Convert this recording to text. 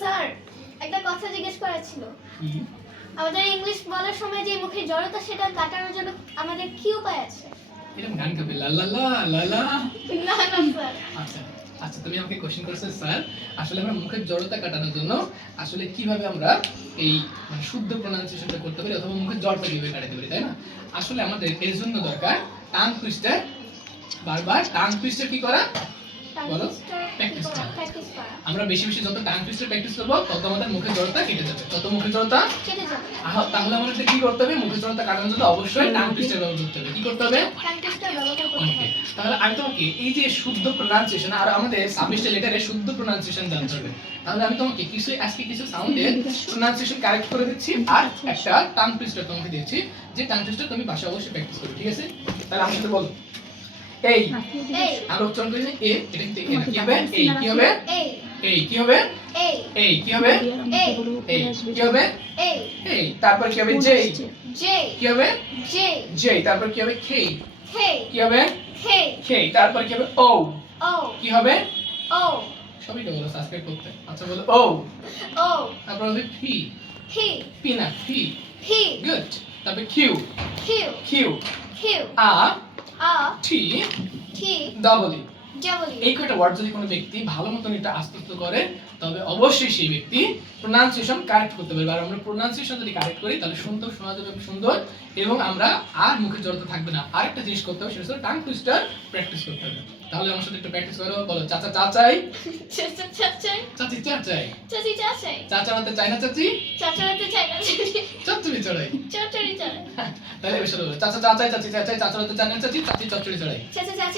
Sir একটা কথা জিজ্ঞেস করার ছিল। আমাদের ইংলিশ বলার সময় যে মুখে জড়তা সেটা কাটানোর জন্য আমাদের কি উপায় আছে? এরকম গান গাবে লা লা লা লা লা। না না স্যার। আচ্ছা আচ্ছা, তুমি আমাকে কোশ্চেন করেছো স্যার, আসলে আমরা মুখের জড়তা কাটানোর জন্য আসলে কিভাবে আমরা এই মানে শুদ্ধ প্রোনাউন্সিয়েশনটা করতে পারি অথবা মুখের জড়তা কিভাবে কাটাতে পারি, তাই না? আসলে আমাদের এর জন্য দরকার টাং টুইস্টার, বারবার টাং টুইস্টার কি করা বলো? প্র্যাকটিস করা। প্র্যাকটিস করা। আমরা বেশি বেশি যত টাং টুইস্টার প্র্যাকটিস করব তত আমাদের মুখের জড়তা কেটে যাবে। তত মুখের জড়তা কেটে যাবে। তাহলে আমাদের কি করতে হবে? মুখের জড়তা কাটানোর জন্য অবশ্যই টাং টুইস্টার ব্যবহার করতে হবে। কি করতে হবে? প্র্যাকটিসটা ব্যবহার করতে ওকে, হবে। তাহলে আমি তোমাকে এই যে শুদ্ধ প্রোনাউন্সিয়েশন আর আমাদের সাবমিশন লেটারে শুদ্ধ প্রোনাউন্সিয়েশন জানতে হবে। তাহলে আমি তোমাকে আজকে কিছু সাউন্ডের প্রোনাউন্সিয়েশন কারেক্ট করে দিচ্ছি আর একটা টাং টুইস্টার তোমাকে দিচ্ছি, যে টাং টুইস্টার তুমি বাসায় অবশ্যই প্র্যাকটিস করবে, ঠিক আছে? তাহলে আমার সাথে বলো। এই এই আমরা উচ্চারণ করি এ, এটা কিন্তু এ না, কি হবে? এই কি হবে? এই এই কি হবে? এই এই কি হবে? এই এই কি হবে? এই এই তারপর কি হবে? জে জে কি হবে? জে জে তারপর কি হবে? খে হে কি হবে? হে খে তারপর কি হবে? ও ও কি হবে? ও সবই তো বলো সাবস্ক্রাইব করতে। আচ্ছা বলো ও, ও তারপর হবে পি, হি পি না পি, হি গুড। তারপর কিউ, কিউ কিউ, কিউ আ আ টি টি ডাবল ই। ডাবল এই কয়টা ওয়ার্ড যদি কোনো ব্যক্তি ভালো মতন এটা আত্মস্থ করে তবে অবশ্যই সেই ব্যক্তি প্রোনাউন্সিয়েশন কারেক্ট করতে পারবে। আর আমরা প্রোনাউন্সিয়েশন যদি কারেক্ট করি তাহলে শুনতেও শোনা যাবে সুন্দর এবং আমরা আর মুখে জড়তা থাকবে না। আরেকটা জিনিস করতে হবে, সেটা হচ্ছে টাং টুইস্টার প্র্যাকটিস করতে হবে। তাহলে আমার সাথে একটু প্র্যাকটিস করো, বলো চাচা চাচাই, চাচা চাচাই চাচি চাচাই, চাচি চাচাই চাচা হতে চাই না চাচি, চাচারাতে চাই না চচ্চড়ি চড়াই। চচ্চড়ি চাই তাহলে বেশ হলো, চাচা চাচাই, চাচি চাচাই, চাচা হতে চাই না চাচি, চাচি চচ্চড়ি চড়াই। চাচা চাচি